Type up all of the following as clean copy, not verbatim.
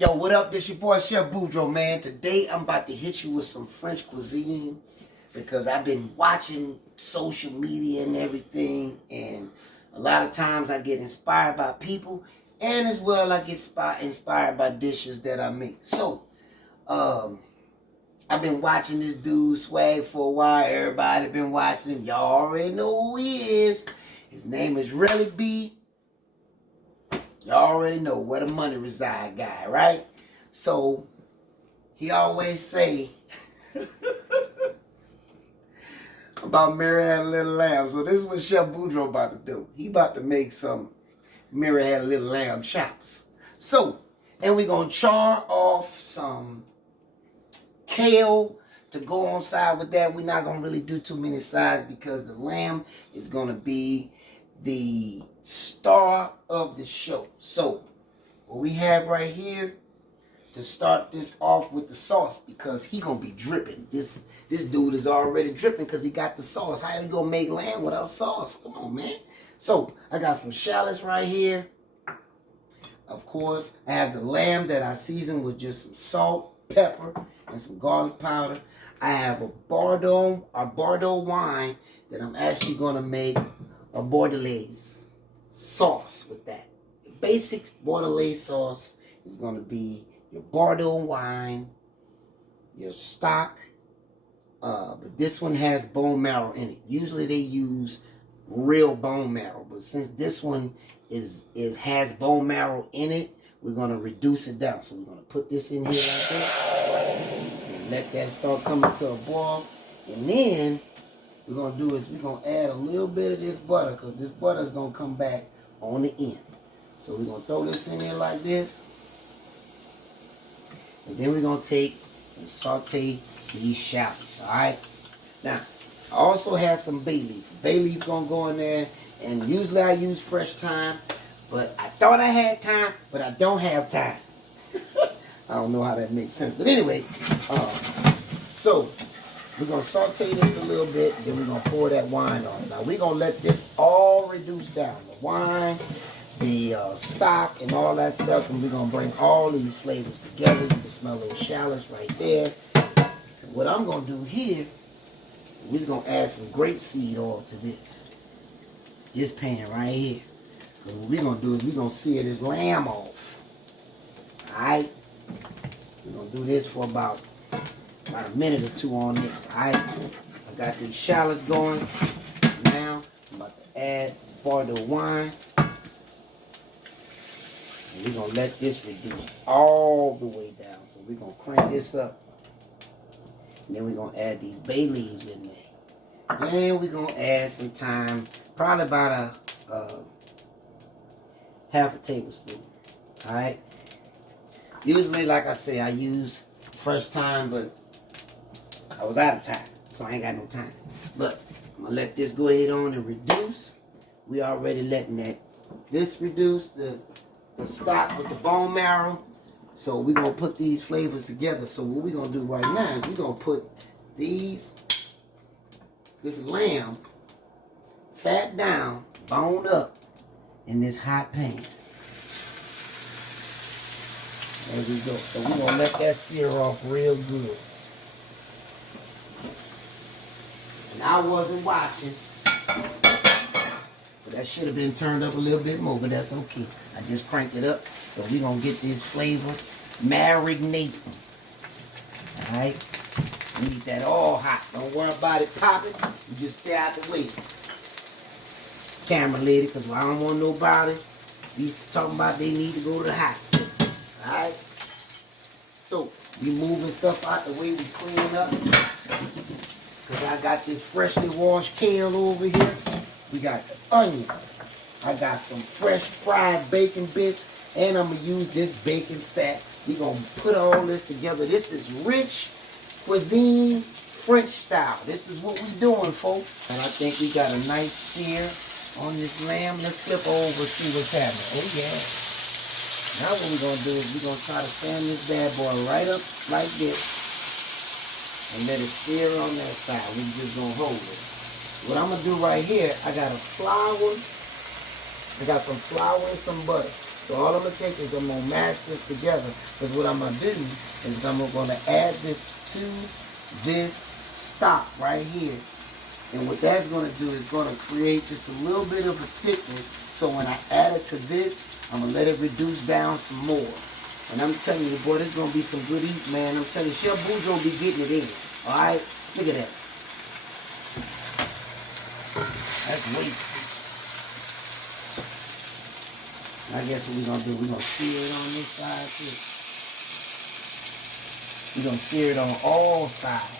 Yo, what up? This your boy Chef Boudreaux, man. Today I'm about to hit you with some French cuisine because I've been watching social media and everything, and a lot of times I get inspired by people, and as well I get inspired by dishes that I make. So, I've been watching this dude Swag for a while. Everybody been watching him. Y'all already know who he is. His name is Relly B. Y'all already know where the money reside guy, right? So, he always say about Mary Had a Little Lamb. So this is what Chef Boudreaux about to do. He about to make some Mary Had a Little Lamb chops. So, and we're going to char off some kale to go on side with that. We're not going to really do too many sides because the lamb is going to be the star of the show. So, what we have right here to start this off with the sauce, because he gonna be dripping. This dude is already dripping because he got the sauce. How you gonna make lamb without sauce? Come on, man. So, I got some shallots right here. Of course, I have the lamb that I seasoned with just some salt, pepper, and some garlic powder. I have a Boudreaux wine that I'm actually gonna make a Boudreaux sauce with that. The basic Boudreaux sauce is going to be your Boudreaux wine, your stock, but this one has bone marrow in it. Usually they use real bone marrow, but since this one has bone marrow in it, we're going to reduce it down. So we're going to put this in here like this and let that start coming to a boil, and then we're going to do is we're going to add a little bit of this butter, because this butter is going to come back on the end. So we're going to throw this in there like this. And then we're going to take and saute these shallots. Alright? Now, I also have some bay leaf. Bay leaf going to go in there. And usually I use fresh thyme. But I thought I had time, but I don't have time. I don't know how that makes sense. But anyway, so we're going to saute this a little bit, then we're going to pour that wine on. Now, we're going to let this all reduce down. The wine, the stock, and all that stuff, and we're going to bring all these flavors together. You can smell those shallots right there. And what I'm going to do here, we're going to add some grapeseed oil to this pan right here. And what we're going to do is we're going to sear this lamb off. Alright? We're going to do this for about a minute or two on this. Alright, I got these shallots going. Now I'm about to add this Boudreaux wine, and we're gonna let this reduce all the way down. So we're gonna crank this up, and then we're gonna add these bay leaves in there. And we're gonna add some thyme, probably about a half a tablespoon. Alright. Usually, like I say, I use fresh thyme, but I was out of time, so I ain't got no time. But I'm going to let this go ahead on and reduce. We already letting this reduce, the stock with the bone marrow. So we're going to put these flavors together. So what we're going to do right now is we're going to put this lamb, fat down, boned up, in this hot pan. There we go. So we're going to let that sear off real good. And I wasn't watching, so that should have been turned up a little bit more, but that's okay. I just cranked it up, so we're going to get this flavor marinating. Alright? We need that all hot. Don't worry about it popping. You just stay out the way. Camera lady, because I don't want nobody talking about they need to go to the hospital. Alright? So, we moving stuff out the way, we cleaning up. Because I got this freshly washed kale over here. We got the onion. I got some fresh fried bacon bits. And I'm going to use this bacon fat. We're going to put all this together. This is rich cuisine, French style. This is what we're doing, folks. And I think we got a nice sear on this lamb. Let's flip over and see what's happening. Oh, yeah. Now what we're going to do is we're going to try to stand this bad boy right up like this. And let it sear on that side. We're just going to hold it. What I'm going to do right here, I got some flour and some butter. So all I'm going to take is I'm going to mash this together. Because what I'm going to do is I'm going to add this to this stock right here. And what that's going to do is going to create just a little bit of a thickness. So when I add it to this, I'm going to let it reduce down some more. And I'm telling you, boy, this is going to be some good eat, man. I'm telling you, Chef Boudreaux be getting it in. All right? Look at that. That's wasted. I guess what we're going to do, we're going to sear it on this side too. We're going to sear it on all sides.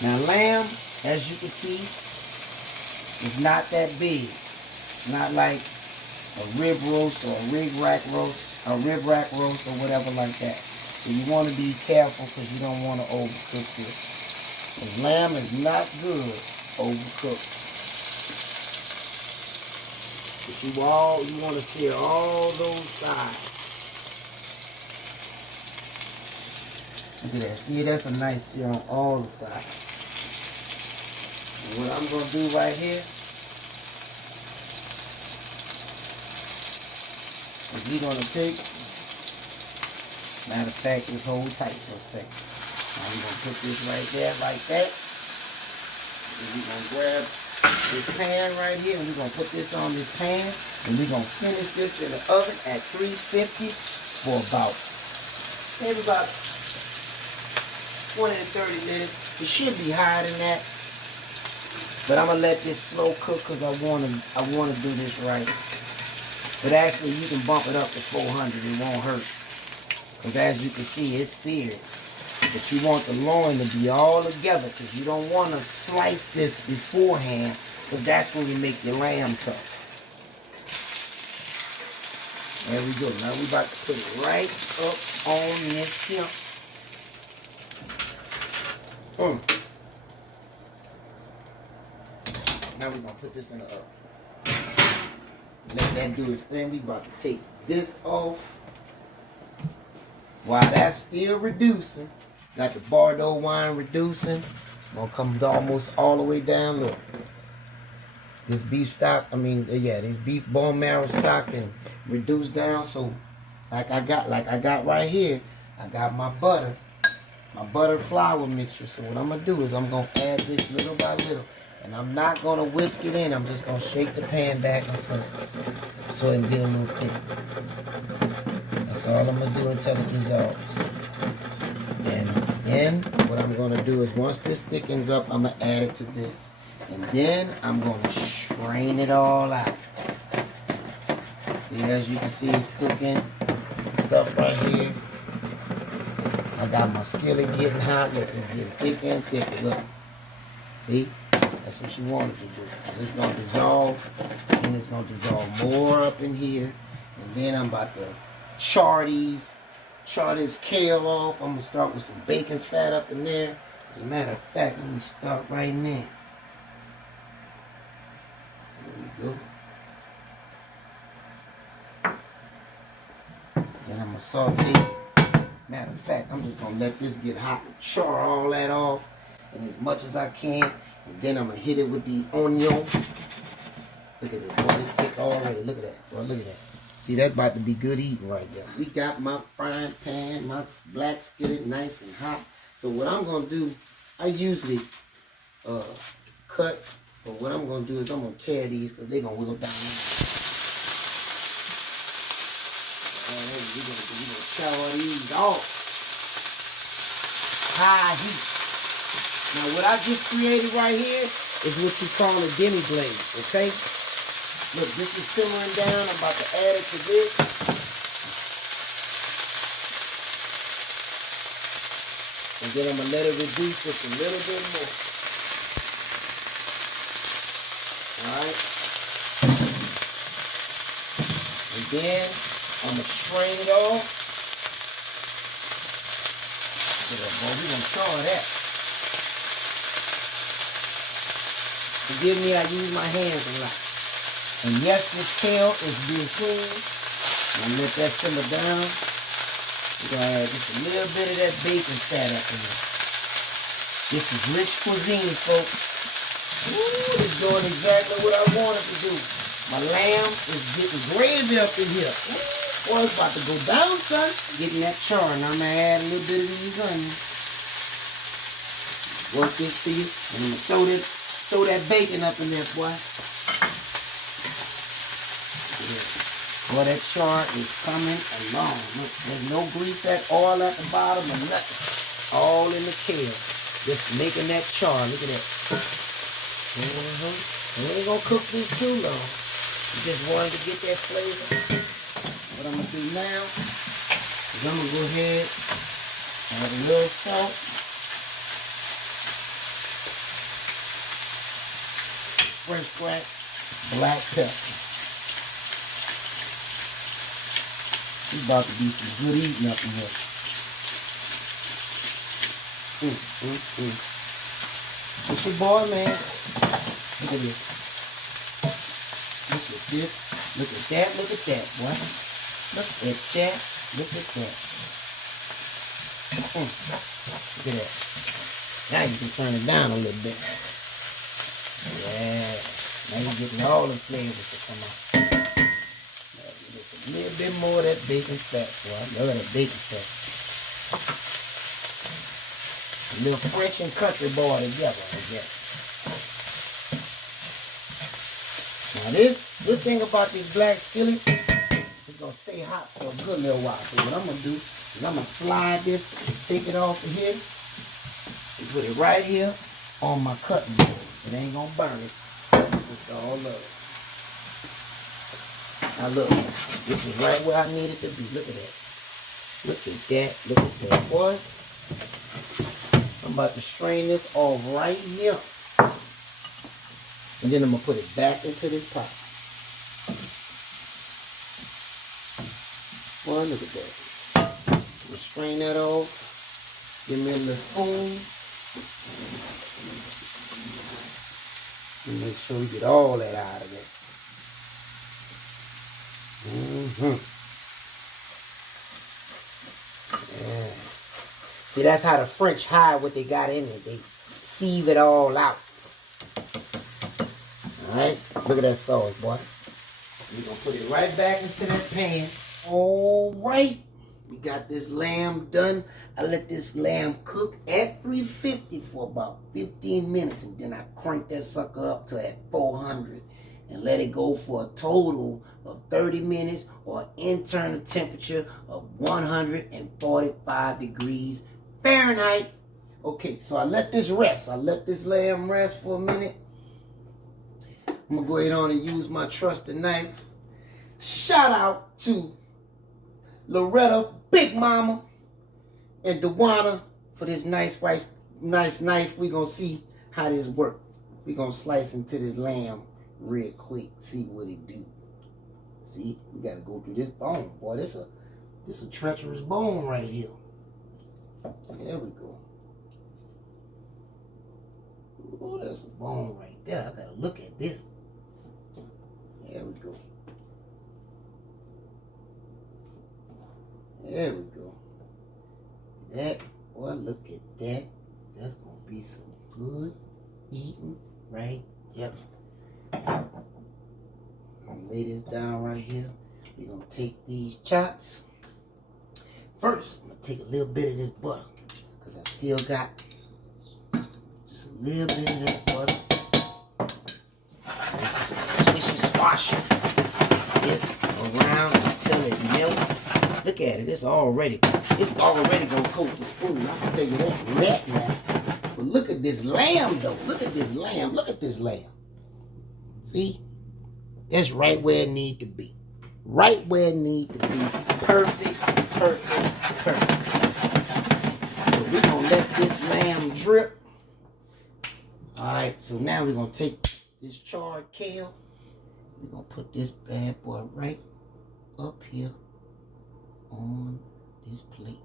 Now, lamb, as you can see, is not that big. It's not like a rib roast or a rib rack roast or whatever like that. So you want to be careful because you don't want to overcook this. Because lamb is not good overcooked. But you want to sear all those sides. Look at that. See, that's a nice sear on all the sides. And what I'm going to do right here is we're going to take, matter of fact, just hold tight for a second. Now we're going to put this right there like that. And we're going to grab this pan right here and we're going to put this on this pan and we're going to finish this in the oven at 350 for maybe about 20 to 30 minutes. It should be higher than that. But I'm going to let this slow cook because I want to do this right. But actually, you can bump it up to 400. It won't hurt. Because as you can see, it's seared. But you want the loin to be all together because you don't want to slice this beforehand because that's when you make your lamb tough. There we go. Now we're about to put it right up on this here. Now we're going to put this in the oven. Let that do its thing. We're about to take this off. While that's still reducing, got the Boudreaux wine reducing. It's going to come almost all the way down. Look. This beef stock, this beef bone marrow stock can reduce down. So, like I got right here, I got my butter flour mixture. So what I'm going to do is I'm going to add this little by little. And I'm not going to whisk it in. I'm just going to shake the pan back and forth so it can get a little thick. That's all I'm going to do until it dissolves. And then what I'm going to do is once this thickens up, I'm going to add it to this. And then I'm going to strain it all out. See, as you can see, it's cooking stuff right here. I got my skillet getting hot. Look, it's getting thicker and thicker. Look. See? That's what you want it to do. It's going to dissolve, and it's going to dissolve more up in here. And then I'm about to char this kale off. I'm going to start with some bacon fat up in there. As a matter of fact, let me start right now. There we go. Then I'm going to saute. Matter of fact, I'm just going to let this get hot and char all that off. And as much as I can. And then I'm going to hit it with the onion. Look at this. Boy, it's thick already. Look at that. Boy, look at that. See, that's about to be good eating right there. We got my frying pan, my black skillet nice and hot. So what I'm going to do, I usually cut. But what I'm going to do is I'm going to tear these because they're going to wiggle down. Alright, we're going to chow these off. High heat. Now, what I just created right here is what you call a demi glaze, okay? Look, this is simmering down. I'm about to add it to this. And then I'm going to let it reduce just a little bit more. All right? And then I'm going to strain it off. Look at that, boy. We're going to char that. Forgive me, I use my hands a lot. And yes, this kale is being cleaned. I'm going to let that simmer down. We're going to add just a little bit of that bacon fat up in there. This is rich cuisine, folks. Ooh, it's doing exactly what I wanted to do. My lamb is getting gravy up in here. Boy, it's about to go down, son. Getting that char, and I'm gonna add a little bit of these onions. Work this to you, and I'm gonna throw that bacon up in there, boy. Boy, that char is coming along. Look, there's no grease at all at the bottom or nothing. All in the kale. Just making that char. Look at that. We ain't gonna cook this too long. We just wanted to get that flavor. What I'm gonna do now is I'm gonna go ahead and add a little salt. Fresh cracked black pepper. It's about to be some good eating up in here. It's your boy, man. Look at this. Look at this. Look at that. Look at that, boy. Look at that. Look at that. Look at that. Now you can turn it down a little bit. Yeah. Now you're getting all the flavors to come out. Just a little bit more of that bacon fat, boy. Look at that bacon fat. A little French and country boy together, I guess. Now this good thing about this black skillet, it's gonna stay hot for a good little while. So what I'm gonna do is I'm gonna slide this, take it off of here, and put it right here on my cutting board. It ain't gonna burn it. It's all love. Now look, this is right where I need it to be. Look at that. Look at that. Look at that, boy. I'm about to strain this off right here. And then I'm going to put it back into this pot. Boy, look at that. I'm going to strain that off. Give me a little spoon. And make sure we get all that out of it. Yeah. See, that's how the French hide what they got in it. They sieve it all out. Alright, look at that sauce, boy. We're going to put it right back into that pan. Alright, we got this lamb done. I let this lamb cook at 350 for about 15 minutes. And then I crank that sucker up to at 400. And let it go for a total of 30 minutes or internal temperature of 145 degrees Fahrenheit. Okay, so I let this rest. I let this lamb rest for a minute. I'm going to go ahead on and use my trusted knife. Shout out to Loretta, Big Mama, and Dewana for this nice knife. We're going to see how this works. We're going to slice into this lamb real quick. See what it do. See, we got to go through this bone. Boy, this a treacherous bone right here. There we go. Oh, that's a bone right there. I got to look at this. There we go. There we go. That, boy, look at that. That's going to be some good eating right there. I'm going to lay this down right here. We're going to take these chops. First, I'm going to take a little bit of this butter because I still got just a little bit of that butter. I'm just going to swish and swash this around until it melts. Look at it. It's already going to coat the spoon. I can tell you that right now. But look at this lamb, though. Look at this lamb. Look at this lamb. See? That's right where it need to be. Right where it need to be. Perfect, perfect, perfect. So we're going to let this lamb drip. Alright, so now we're going to take this charred kale. We're going to put this bad boy right up here on this plate.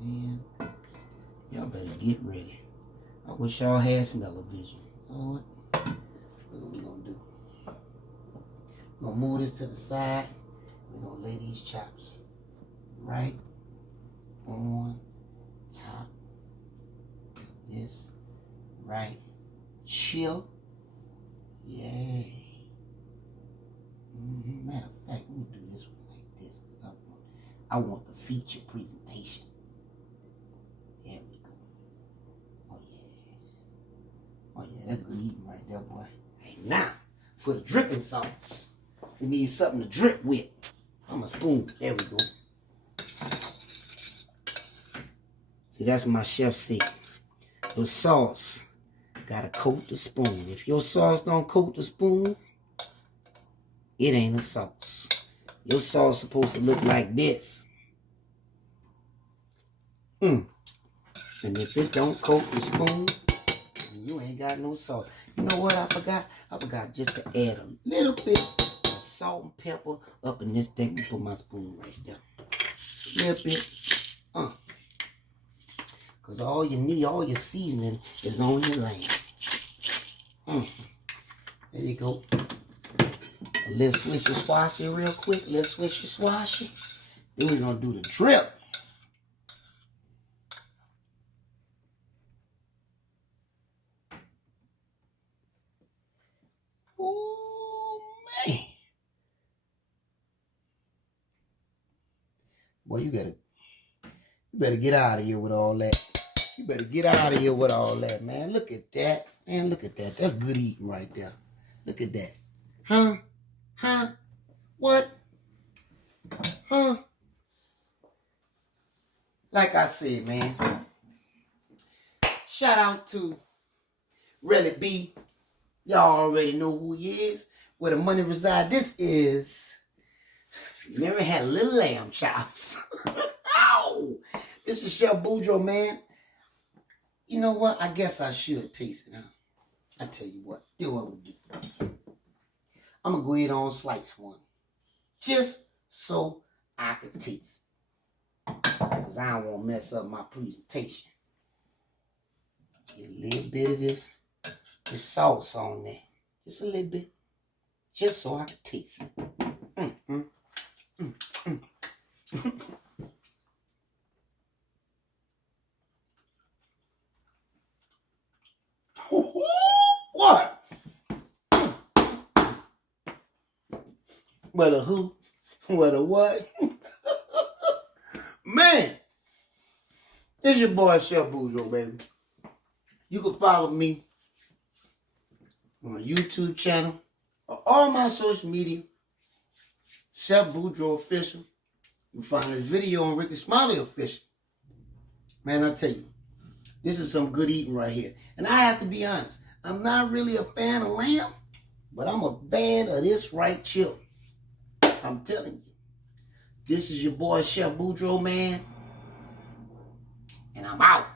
Man, y'all better get ready. I wish y'all had smell-o-vision. You know what? Look what we're going to do. We're going to move this to the side. We're going to lay these chops right on top of this right chill. Yeah. Matter of fact, let me do this one like this. I want the feature presentation. There we go. Oh yeah. Oh yeah, that's good eating right there, boy. Hey, now, for the dripping sauce, we need something to drip with. I'm a spoon. There we go. See, that's my chef secret. Your sauce gotta coat the spoon. If your sauce don't coat the spoon, it ain't a sauce. Your sauce supposed to look like this. And if it don't coat the spoon, you ain't got no sauce. You know what I forgot? I forgot just to add a little bit of salt and pepper up in this thing and put my spoon right there. A little bit. Because all you need, all your seasoning is on your lamb. There you go. A little swishy swashy real quick. A little swishy swashy. Then we're going to do the drip. Oh, man. Boy, you better get out of here with all that. You better get out of here with all that, man. Look at that. Man, look at that. That's good eating right there. Look at that. Huh? Huh? What? Huh? Like I said, man. Shout out to Relly B. Y'all already know who he is. Where the money reside. This is Mary Had Little Lamb Chops. Ow! This is Chef Boudreaux, man. You know what? I guess I should taste it, huh? I tell you what. Do what I'm going to do. I'm going to go ahead on slice one. Just so I can taste. Because I don't want to mess up my presentation. Get a little bit of this sauce on there. Just a little bit. Just so I can taste it. What? Well, a who? Well, a what? Man, it's your boy Chef Boudreaux, baby. You can follow me on my YouTube channel or all my social media. Chef Boudreaux Official. You can find this video on Ricky Smiley Official. Man, I tell you, this is some good eating right here. And I have to be honest, I'm not really a fan of lamb, but I'm a fan of this right chip. I'm telling you. This is your boy Chef Boudreaux, man. And I'm out.